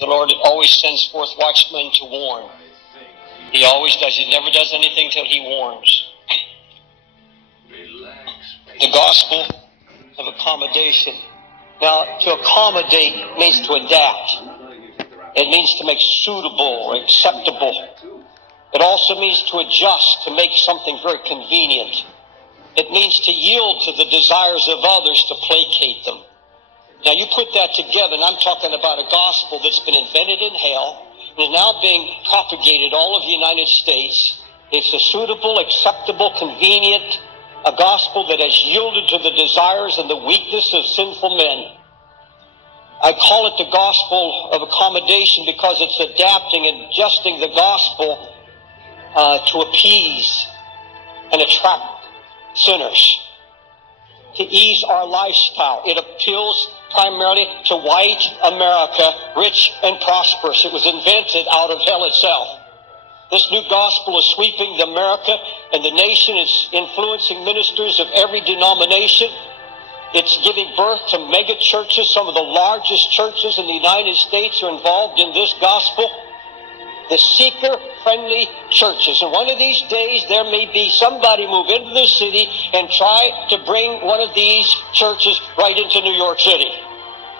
The Lord always sends forth watchmen to warn. He always does. He never does anything till he warns. The gospel of accommodation. Now, to accommodate means to adapt. It means to make suitable or acceptable. It also means to adjust, to make something very convenient. It means to yield to the desires of others, to placate them. Now, you put that together, and I'm talking about a gospel that's been invented in hell, and is now being propagated all over the United States. It's a suitable, acceptable, convenient, a gospel that has yielded to the desires and the weakness of sinful men. I call it the gospel of accommodation because it's adapting and adjusting the gospel to appease and attract sinners, to ease our lifestyle. It appeals primarily to white America, rich and prosperous. It was invented out of hell itself. This new gospel is sweeping America and the nation. It's influencing ministers of every denomination. It's giving birth to mega churches. Some of the largest churches in the United States are involved in this gospel. The seeker-friendly churches. And one of these days there may be somebody move into the city and try to bring one of these churches right into New York City.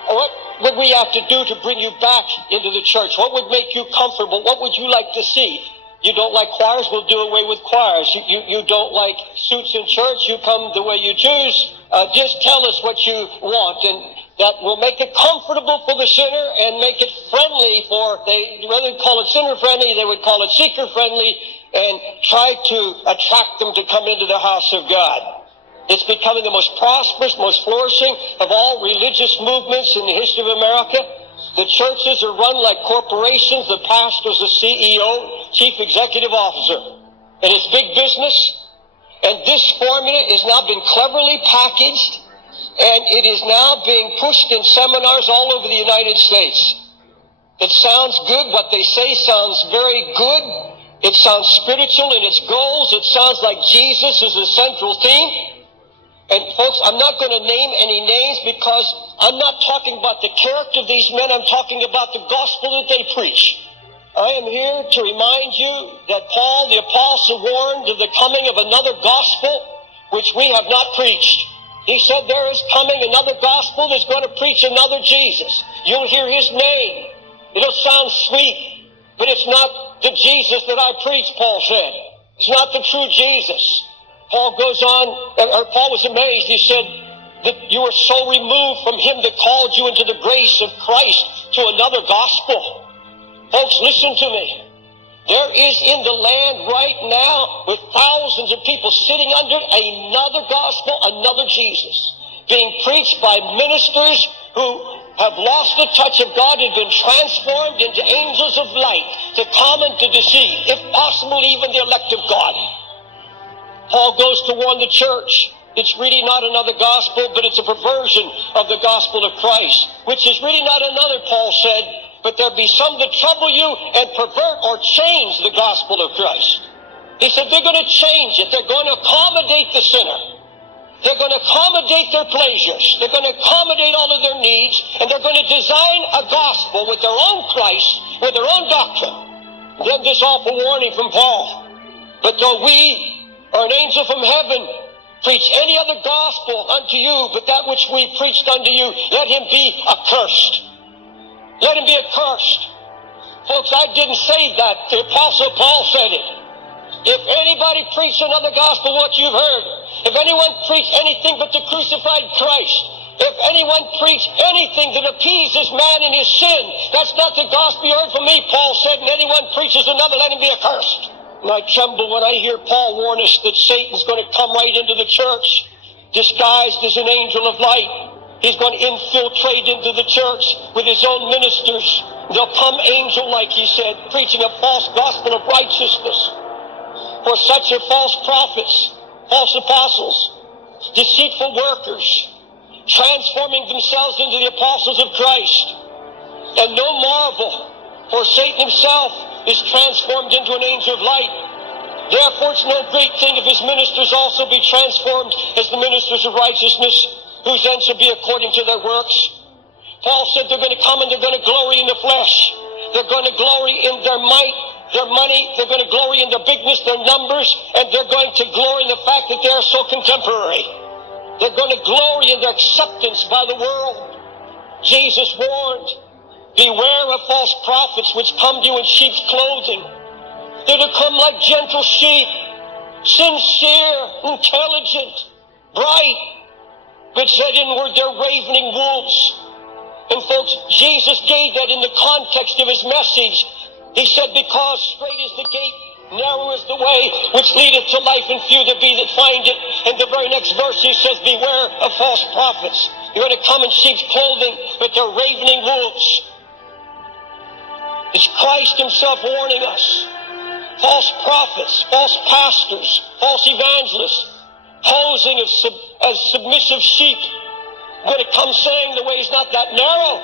What would we have to do to bring you back into the church? What would make you comfortable? What would you like to see? You don't like choirs? We'll do away with choirs. You don't like suits in church? You come the way you choose. Just tell us what you want, and that will make it comfortable for the sinner and make it friendly for, rather than call it sinner-friendly, they would call it seeker-friendly, and try to attract them to come into the house of God. It's becoming the most prosperous, most flourishing of all religious movements in the history of America. The churches are run like corporations. The pastor's the CEO, chief executive officer. And it's big business. And this formula has now been cleverly packaged, and it is now being pushed in seminars all over the United States. It sounds good. What they say sounds very good. It sounds spiritual in its goals. It sounds like Jesus is the central theme. And folks, I'm not going to name any names because I'm not talking about the character of these men. I'm talking about the gospel that they preach. I am here to remind you that Paul the apostle warned of the coming of another gospel which we have not preached. He said there is coming another gospel that's going to preach another Jesus. You'll hear his name. It'll sound sweet, but it's not the Jesus that I preach, Paul said. It's not the true Jesus. Paul goes on, Paul was amazed. He said that you were so removed from him that called you into the grace of Christ to another gospel. Folks, listen to me. There is in the land right now, with thousands of people sitting under another gospel, another Jesus, being preached by ministers who have lost the touch of God and been transformed into angels of light to come and to deceive, if possible, even the elect of God. Paul goes to warn the church. It's really not another gospel, but it's a perversion of the gospel of Christ, which is really not another, Paul said, but there be some that trouble you and pervert or change the gospel of Christ. He said they're going to change it. They're going to accommodate the sinner. They're going to accommodate their pleasures. They're going to accommodate all of their needs, and they're going to design a gospel with their own Christ, with their own doctrine. Then this awful warning from Paul. But though we or an angel from heaven preach any other gospel unto you, but that which we preached unto you, let him be accursed. Let him be accursed. Folks, I didn't say that. The Apostle Paul said it. If anybody preached another gospel, what you've heard, if anyone preached anything but the crucified Christ, if anyone preached anything that appeases man in his sin, that's not the gospel you heard from me, Paul said, and anyone preaches another, let him be accursed. And I tremble when I hear Paul warn us that Satan's going to come right into the church, disguised as an angel of light. He's going to infiltrate into the church with his own ministers. They'll come angel-like, he said, preaching a false gospel of righteousness. For such are false prophets, false apostles, deceitful workers, transforming themselves into the apostles of Christ. And no marvel, for Satan himself is transformed into an angel of light. Therefore it's no great thing if his ministers also be transformed as the ministers of righteousness, whose ends shall be according to their works. Paul said they're going to come and they're going to glory in the flesh. They're going to glory in their might, their money. They're going to glory in their bigness, their numbers, and they're going to glory in the fact that they are so contemporary. They're going to glory in their acceptance by the world. Jesus warned, beware of false prophets which come to you in sheep's clothing. They're to come like gentle sheep, sincere, intelligent, bright, but said inward they're ravening wolves. And folks, Jesus gave that in the context of his message. He said, because straight is the gate, narrow is the way, which leadeth to life, and few there be that find it. And the very next verse he says, beware of false prophets. You're going to come in sheep's clothing, but they're ravening wolves. It's Christ himself warning us. False prophets, false pastors, false evangelists, posing as submissive sheep, going to come saying the way is not that narrow.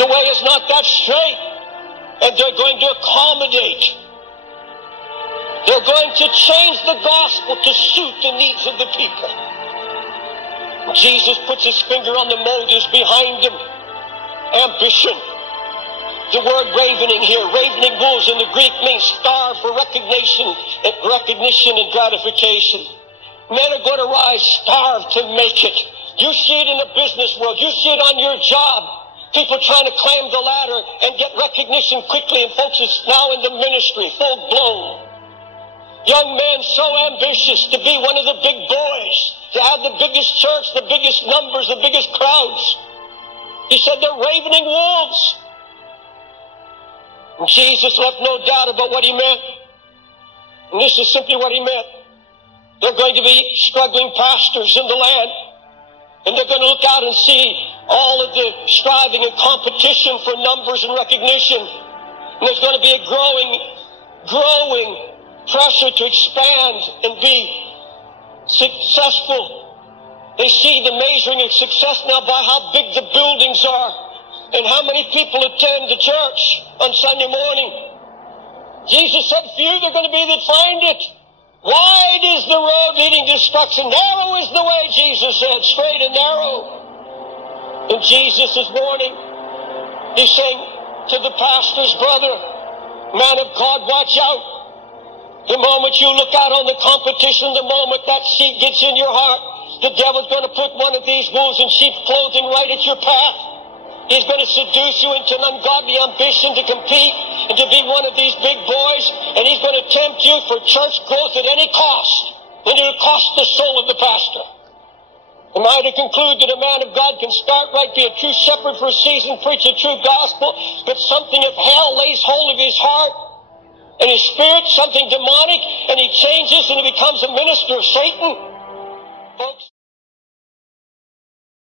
The way is not that straight. And they're going to accommodate. They're going to change the gospel to suit the needs of the people. Jesus puts his finger on the motives behind them. Ambition. The word ravening here, ravening wolves in the Greek means starved for recognition and gratification. Men are going to rise starved to make it. You see it in the business world. You see it on your job. People trying to climb the ladder and get recognition quickly. And folks, it's now in the ministry, full blown. Young men so ambitious to be one of the big boys, to have the biggest church, the biggest numbers, the biggest crowds. He said they're ravening wolves. And Jesus left no doubt about what he meant. And this is simply what he meant. They're going to be struggling pastors in the land. And they're going to look out and see all of the striving and competition for numbers and recognition. And there's going to be a growing pressure to expand and be successful. They see the measuring of success now by how big the buildings are and how many people attend the church on Sunday morning. Jesus said, few they're going to be that find it. Wide is the road leading to destruction. Narrow is the way, Jesus said, straight and narrow. And Jesus is warning. He's saying to the pastor's brother, man of God, watch out. The moment you look out on the competition, the moment that seed gets in your heart, the devil's going to put one of these wolves in sheep's clothing right at your path. He's going to seduce you into an ungodly ambition to compete and to be one of these big boys. And he's going to tempt you for church growth at any cost. And it'll cost the soul of the pastor. Am I to conclude that a man of God can start right, be a true shepherd for a season, preach a true gospel, but something of hell lays hold of his heart and his spirit, something demonic, and he changes and he becomes a minister of Satan?